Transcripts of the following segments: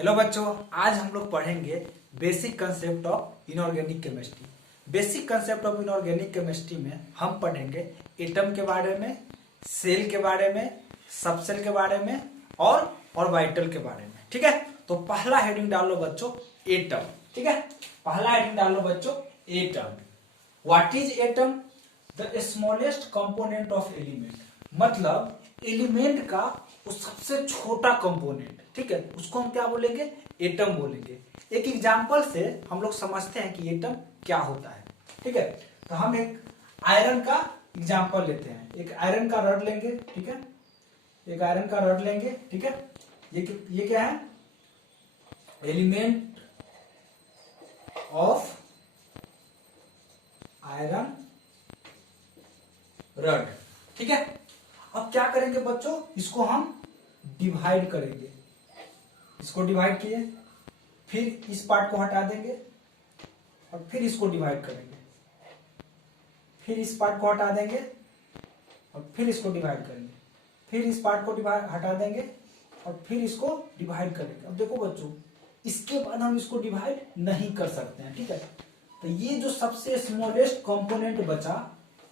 Hello बच्चों, आज हम लोग पढ़ेंगे basic concept of inorganic chemistry. Basic concept of inorganic chemistry में हम पढ़ेंगे एटम के बारे में, सेल के बारे में, सबसेल के बारे में और ऑर्बिटल के बारे में। ठीक है, तो पहला हेडिंग डाल लो बच्चों एटम। ठीक है, पहला हेडिंग डाल लो बच्चों atom. What is atom? The smallest component of element, मतलब एलिमेंट का वो सबसे छोटा कंपोनेंट। ठीक है, उसको हम क्या बोलेंगे? एटम बोलेंगे। एक एग्जांपल से हम लोग समझते हैं कि एटम क्या होता है। ठीक है, तो हम एक आयरन का एग्जांपल लेते हैं। एक आयरन का रड लेंगे। ठीक है, एक आयरन का रड लेंगे। ठीक है, ये क्या है? Element of iron rod. ठीक है, अब क्या करेंगे बच्चों? इसको हम डिवाइड करेंगे। इसको डिवाइड किए, फिर इस पार्ट को हटा देंगे और फिर इसको डिवाइड करेंगे, फिर इस पार्ट को हटा देंगे और फिर इसको डिवाइड करेंगे, फिर इस पार्ट को हटा देंगे और फिर इसको डिवाइड करेंगे। अब देखो बच्चों, इसके बाद हम इसको डिवाइड नहीं कर सकते हैं। ठीक है, तो ये जो सबसे स्मॉलेस्ट कंपोनेंट बचा,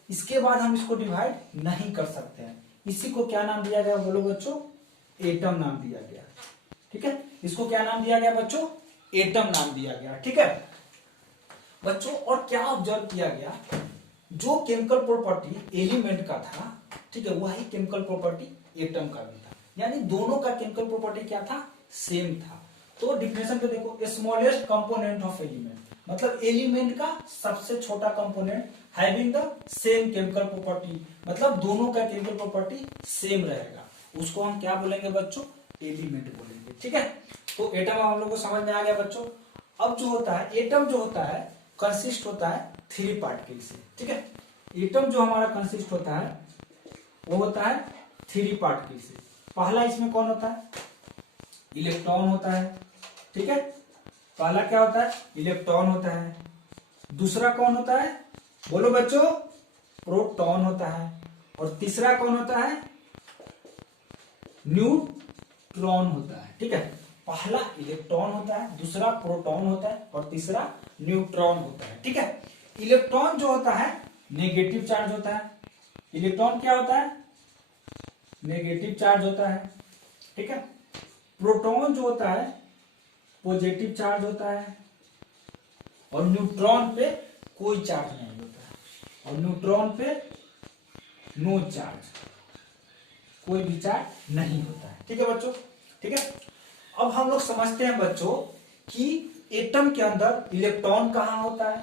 इसके बाद हम इसको डिवाइड नहीं कर सकते हैं। इसी को क्या नाम दिया गया बोलो बच्चों? एटम नाम दिया गया। ठीक है, इसको क्या नाम दिया गया बच्चों? एटम नाम दिया गया। ठीक है बच्चों, और क्या ऑब्जर्व किया गया? जो केमिकल प्रॉपर्टी एलिमेंट का था, ठीक है, वही केमिकल प्रॉपर्टी एटम का भी था। यानी दोनों का केमिकल प्रॉपर्टी क्या था? सेम था। तो डिफिनेशन पे देखो, स्मॉलेस्ट कंपोनेंट ऑफ एलिमेंट, मतलब एलिमेंट का सबसे छोटा component having the same chemical property, मतलब दोनों का केमिकल प्रॉपर्टी सेम रहेगा, उसको हम क्या बोलेंगे बच्चों? एलिमेंट बोलेंगे। ठीक है, तो एटम हम लोग को समझ में आ गया बच्चों। अब जो होता है एटम, जो होता है कंसिस्ट होता है 3 पार्टिकल से। ठीक है, एटम जो हमारा कंसिस्ट होता है वो होता है 3 पार्टिकल से। पहला इसमें कौन होता है? इलेक्ट्रॉन होता है। ठीक है, पहला क्या होता है? इलेक्ट्रॉन होता है। दूसरा कौन होता है बोलो बच्चों? प्रोटॉन होता है। और तीसरा कौन होता है? न्यूट्रॉन होता है। ठीक है, पहला इलेक्ट्रॉन होता है, दूसरा प्रोटॉन होता है और तीसरा न्यूट्रॉन होता है। ठीक है, इलेक्ट्रॉन जो होता है नेगेटिव चार्ज होता है। इलेक्ट्रॉन क्या होता है? नेगेटिव चार्ज होता है। ठीक है, प्रोटॉन जो होता है पॉजिटिव चार्ज होता है और न्यूट्रॉन पे कोई चार्ज नहीं होता है। और न्यूट्रॉन पे नो चार्ज, कोई भी चार्ज नहीं होता है। ठीक है बच्चों, ठीक है। अब हम लोग समझते हैं बच्चों कि एटम के अंदर इलेक्ट्रॉन कहां होता है,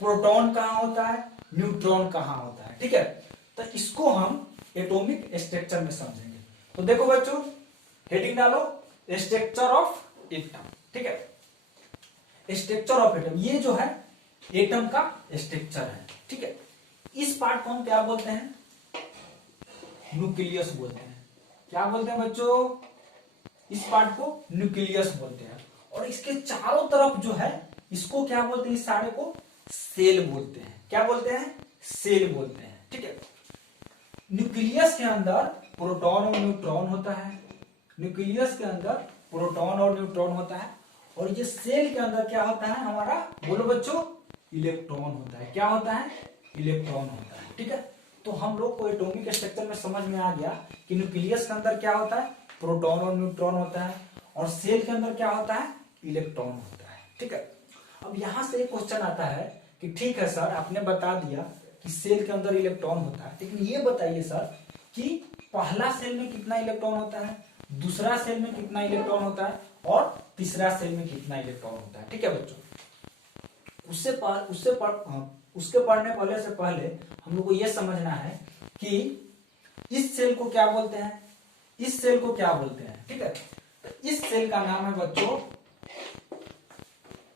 प्रोटॉन कहां होता है, न्यूट्रॉन कहां होता है। ठीक है, तो इसको हम एटॉमिक स्ट्रक्चर में समझेंगे। तो देखो बच्चों, हेडिंग डालो स्ट्रक्चर ऑफ एटम। ठीक है, स्ट्रक्चर ऑफ एटम, ये जो है एटम का स्ट्रक्चर है। ठीक है, इस पार्ट को हम क्या बोलते हैं? न्यूक्लियस बोलते हैं। क्या बोलते हैं बच्चों? इस पार्ट को न्यूक्लियस बोलते हैं। और इसके चारों तरफ जो है इसको क्या बोलते हैं? इस सारे को सेल बोलते हैं। क्या बोलते हैं? सेल बोलते हैं। ठीक है, न्यूक्लियस के अंदर प्रोटॉन और न्यूट्रॉन होता है। न्यूक्लियस के अंदर प्रोटॉन और न्यूट्रॉन होता है। और ये सेल के अंदर क्या होता है हमारा बोलो बच्चों? इलेक्ट्रॉन होता है। क्या होता है? इलेक्ट्रॉन होता है। ठीक है, तो हम लोग को एटॉमिक स्ट्रक्चर में समझ में आ गया कि न्यूक्लियस के अंदर क्या होता है? प्रोटॉन और न्यूट्रॉन होता है। और सेल के अंदर क्या होता है? इलेक्ट्रॉन होता है। ठीक है, अब यहां से एक क्वेश्चन आता है कि ठीक है सर, आपने बता दिया कि सेल के अंदर इलेक्ट्रॉन होता है, लेकिन ये बताइए सर कि पहला सेल में कितना इलेक्ट्रॉन होता है, दूसरा सेल में कितना इलेक्ट्रॉन होता है और तीसरा सेल में कितना इलेक्ट्रॉन होता है। ठीक है बच्चों, उसके पढ़ने पहले से पहले हम लोग को यह समझना है कि इस सेल को क्या बोलते हैं, इस सेल को क्या बोलते हैं। ठीक है, तो इस सेल का नाम है बच्चों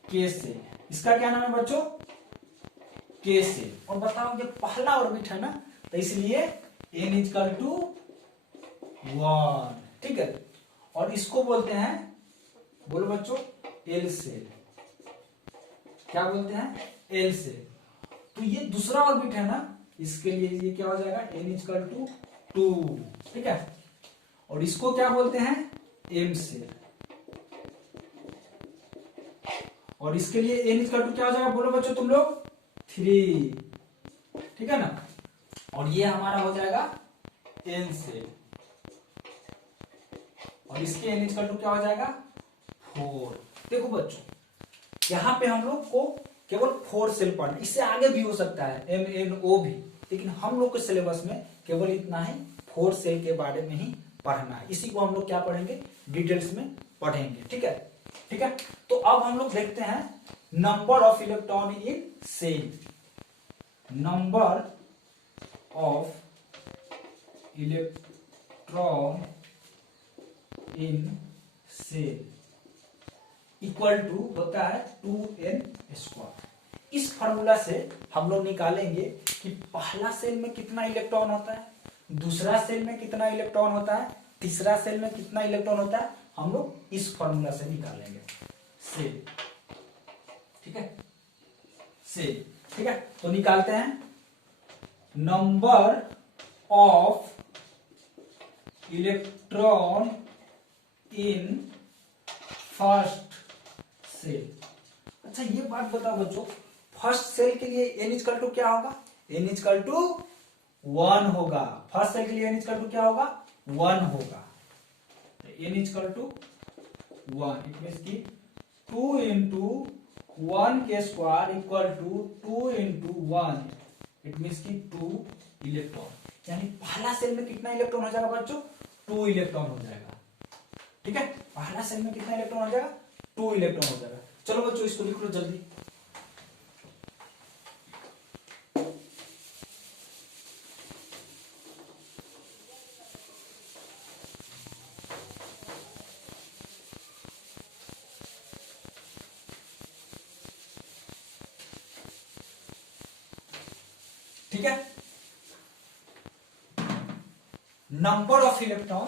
के सेल। इसका क्या नाम है बच्चों? के सेल। और बताओ, ये पहला ऑर्बिट है ना, तो इसलिए n=1। ठीक है, और इसको बोलते हैं बोलो बच्चों एल सेल। क्या बोलते हैं? L shell. तो ये दूसरा ऑर्बिट है ना, इसके लिए ये क्या हो जाएगा? n=2। ठीक है, और इसको क्या बोलते हैं? M shell. और इसके लिए n इक्वल टू क्या हो जाएगा बोलो बच्चों तुम लोग 3, ठीक है ना। और ये हमारा हो जाएगा n सेल, और इसके n इक्वल टू क्या हो जाएगा 4। देखो बच्चों यहाँ पे हम लोग को केवल 4 सेल पढ़ना, इससे आगे भी हो सकता है m n o भी, लेकिन हम लोग के सिलेबस में केवल इतना ही 4 सेल के बारे में ही पढ़ना है। इसी को हम लोग क्या पढ़ेंगे डिटेल्स में पढ़ेंगे, ठीक है। ठीक है, तो अब हम लोग देखते हैं number of electron in shell. Number of electron in shell equal to होता है 2n²। इस फॉर्मूला से हम लोग निकालेंगे कि पहला सेल में कितना इलेक्ट्रॉन होता है, दूसरा सेल में कितना इलेक्ट्रॉन होता है, तीसरा सेल में कितना इलेक्ट्रॉन होता है, हम लोग इस फॉर्मूला से निकालेंगे सेल, ठीक है सेल, ठीक है। तो निकालते हैं number of electron in first shell. अच्छा ये बात बताओ बच्चों, फर्स्ट सेल के लिए n इक्वल टू क्या होगा, n इक्वल टू 1 होगा। फर्स्ट सेल के लिए n इक्वल टू क्या होगा 1 होगा, n equal to 1, it means की 2 इंटू 1 के square equal to 2 into 1, it means की 2 इलेक्ट्रॉन। यानी पहला सेल में कितना इलेक्ट्रॉन हो जाएगा बच्चों 2 इलेक्ट्रॉन हो जाएगा, ठीक है। पहला सेल में कितना इलेक्ट्रॉन हो जाएगा 2 इलेक्ट्रॉन हो जाएगा। चलो बच्चों इसको लिख लो जल्दी। ठीक है, number of electron,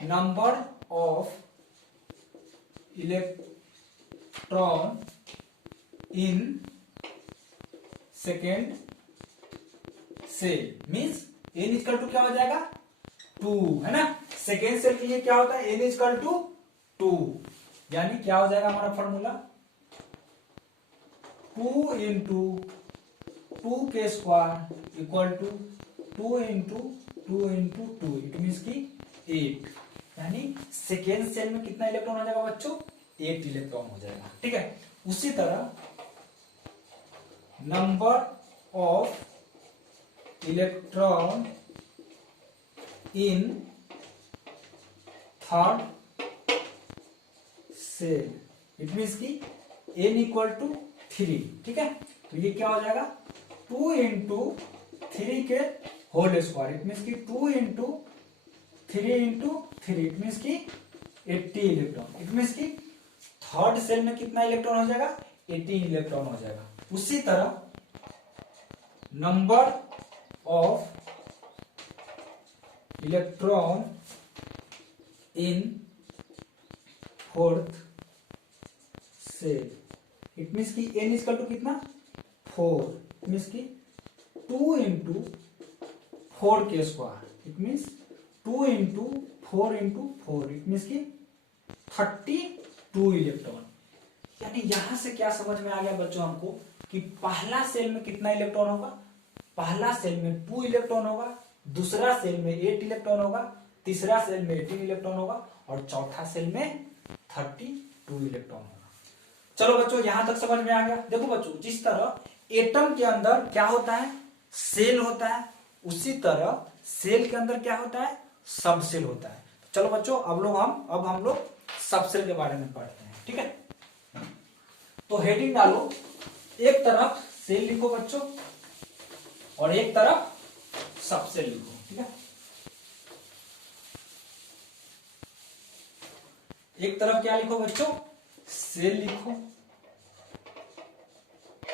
number of electron in second shell means n equal to क्या हो जाएगा 2, है ना। सेकेंड सेल के लिए क्या होता है n इक्वल टू 2, यानी क्या हो जाएगा हमारा फॉर्मूला 2 इंटू 2 के square equal to 2 into 2 into 2, it means की 8। यानी सेकेंड सेल में कितना इलेक्ट्रॉन हो जाएगा बच्चों 8 इलेक्ट्रॉन हो जाएगा, ठीक है। उसी तरह number of electron in third shell, it means की n इक्वल टू 3, ठीक है। तो ये क्या हो जाएगा 2 इंटू 3 के होल स्क्वायर, इट मीन्स की 2 इंटू 3 इंटू 3, इट मीन्स की 80 इलेक्ट्रॉन। इट मीन्स की थर्ड सेल में कितना इलेक्ट्रॉन हो जाएगा 18 इलेक्ट्रॉन हो जाएगा। उसी तरह number of electron in fourth shell, it means की n इक्वल टू कितना 4, इट मीन्स की 2 इंटू 4 के square, it means 2 into 4 into 4, it means की 32 इलेक्ट्रॉन। यानी यहां से क्या समझ में आ गया बच्चों हमको कि पहला सेल में कितना इलेक्ट्रॉन होगा, पहला सेल में 2 इलेक्ट्रॉन होगा, दूसरा सेल में 8 इलेक्ट्रॉन होगा, तीसरा सेल में 18 इलेक्ट्रॉन होगा और चौथा सेल में 32 इलेक्ट्रॉन होगा। चलो बच्चों यहां तक समझ में आ गया। देखो बच्चों जिस तरह एटम के अंदर क्या होता है सेल होता है, उसी तरह सेल के अंदर क्या होता है सब सेल होता है। चलो बच्चों अब हम लोग सब सेल के बारे में पढ़ते हैं, ठीक है। तो हेडिंग डालो, एक तरफ सेल लिखो बच्चों और एक तरफ सब सेल लिखो, ठीक है। एक तरफ क्या लिखो बच्चों सेल लिखो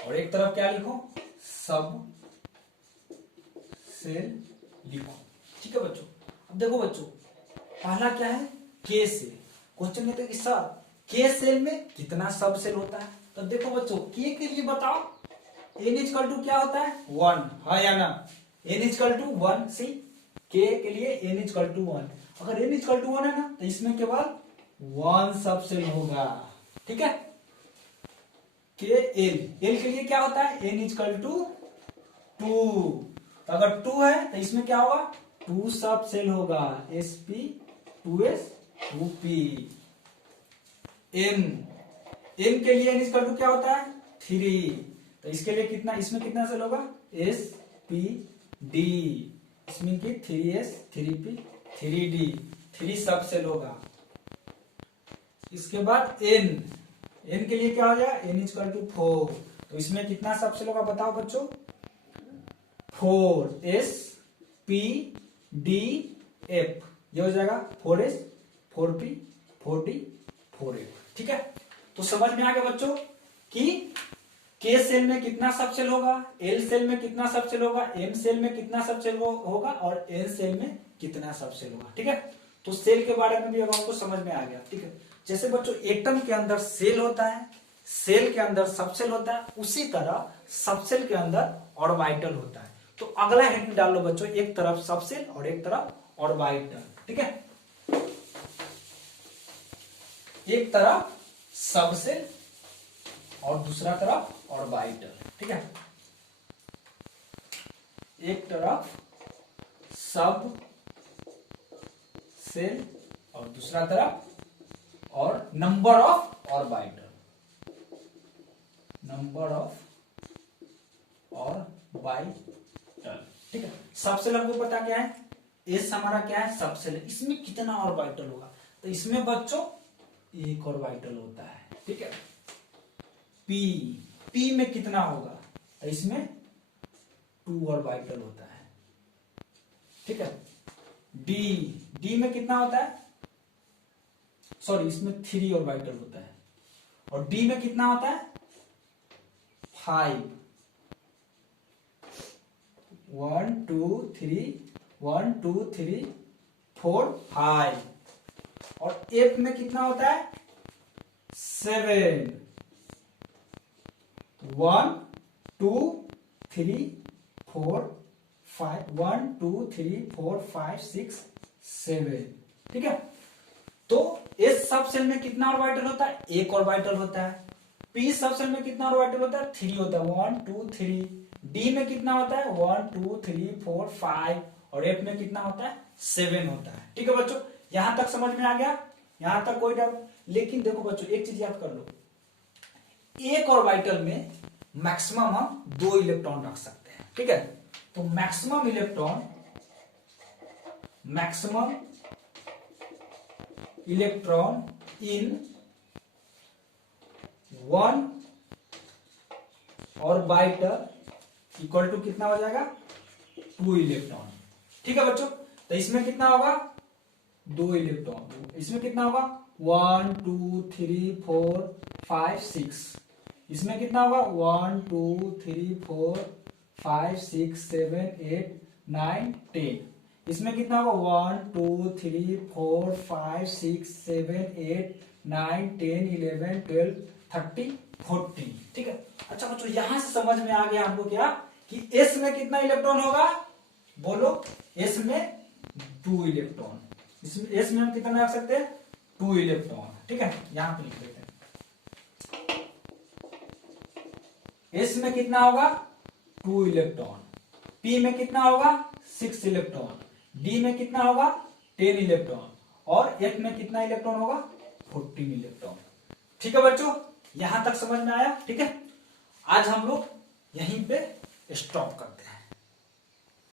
और एक तरफ क्या लिखो सब सेल लिखो, ठीक है बच्चों। अब देखो बच्चों पहला क्या है के सेल। क्वेश्चन में तो कि सर के सेल में कितना सब सेल होता है, तो देखो बच्चों के लिए बताओ n इक्वल टू क्या होता है 1, हाँ या ना। n इक्वल टू 1, सी के लिए n इक्वल टू 1। अगर n इक्वल टू 1 है ना तो इसमें केवल 1 सब सेल होगा। ठीक है, के एल, एल के लिए क्या होता है, n इजकल टू 2। तो अगर 2 है तो इसमें क्या होगा, 2 सब सेल होगा, sp 2s 2p। m, m के लिए n इजकल टू क्या होता है, 3। तो इसके लिए कितना, इसमें कितना सेल होगा, sp d, इसमें की 3s 3p 3d, 3 सब सेल होगा। इसके बाद n, n के लिए क्या हो जाएगा, n इजकल टू 4। तो इसमें कितना सब सेल होगा बताओ बच्चों, 4 s p d f, ये हो जाएगा 4s 4p 4d 4f। ठीक है, तो समझ में आ गया बच्चों कि के सेल में कितना सब सेल होगा, एल सेल में कितना सब सेल होगा, एम सेल में कितना सब सेल होगा और एन सेल में कितना सब सेल होगा। ठीक है, तो सेल के बारे में भी अब आपको समझ में आ गया। ठीक है, जैसे बच्चों एटम के अंदर सेल होता है, सेल के अंदर सबसेल होता है, उसी तरह सबसेल के अंदर ऑर्बिटल होता है। तो अगला हेडिंग डाल लो बच्चों, एक तरफ सबसेल और एक तरफ ऑर्बिटल। ठीक है, एक तरफ सबसेल और दूसरा तरफ ऑर्बिटल। ठीक है, एक तरफ सब सेल और दूसरा तरफ और number of orbital, number of orbital. ठीक है, सबसेल हमको पता क्या है, एस हमारा क्या है, सबसेल, इसमें कितना ऑर्बिटल होगा, तो इसमें बच्चों एक ऑर्बिटल होता है। ठीक है, पी, पी में कितना होगा, तो इसमें 2 ऑर्बिटल होता है। ठीक है, डी, डी में कितना होता है, सॉरी इसमें 3 ऑर्बिटल होता है, और डी में कितना होता है 5, 1 2 3 1 2 3 4 5, और एफ में कितना होता है 7, 1 2 3 4 5, 1 2 3 4 5 6 7। ठीक है, तो एस सब सेल में कितना ऑर्बिटल होता है, एक ऑर्बिटल होता है। पी सब सेल में कितना ऑर्बिटल होता है, 3 होता है, 1 2 3। डी में कितना होता है 1 2 3 4 5, और एफ में कितना होता है 7 होता है। ठीक है बच्चों, यहां तक समझ में आ गया, यहां तक कोई डाउट। लेकिन देखो बच्चों एक चीज याद कर लो, एक ऑर्बिटल में मैक्सिमम हम 2 इलेक्ट्रॉन रख सकते हैं। ठीक है, तो maximum electron in 1 orbital equal to कितना हो जाएगा 2 इलेक्ट्रॉन। ठीक है बच्चों, तो इसमें कितना होगा 2 इलेक्ट्रॉन, इसमें कितना होगा 1 2 3 4 5 6, इसमें कितना होगा 1 2 3 4 5 6 7 8 9 10, इसमें कितना होगा 1 2 3 4 5 6 7 8 9 10 11 12 13 14। ठीक है, अच्छा बच्चों यहां से समझ में आ गया हमको क्या कि एस में कितना इलेक्ट्रॉन होगा, बोलो एस में 2 इलेक्ट्रॉन, इसमें एस में हम कितना रख सकते हैं 2 इलेक्ट्रॉन। ठीक है, यहां पे लिख देते हैं, एस में कितना होगा 2 इलेक्ट्रॉन, पी में कितना होगा 6 इलेक्ट्रॉन, डी में कितना होगा 10 इलेक्ट्रॉन, और एफ में कितना इलेक्ट्रॉन होगा 14 इलेक्ट्रॉन। ठीक है बच्चों, यहां तक समझ में आया। ठीक है, आज हम लोग यहीं पे स्टॉप करते हैं।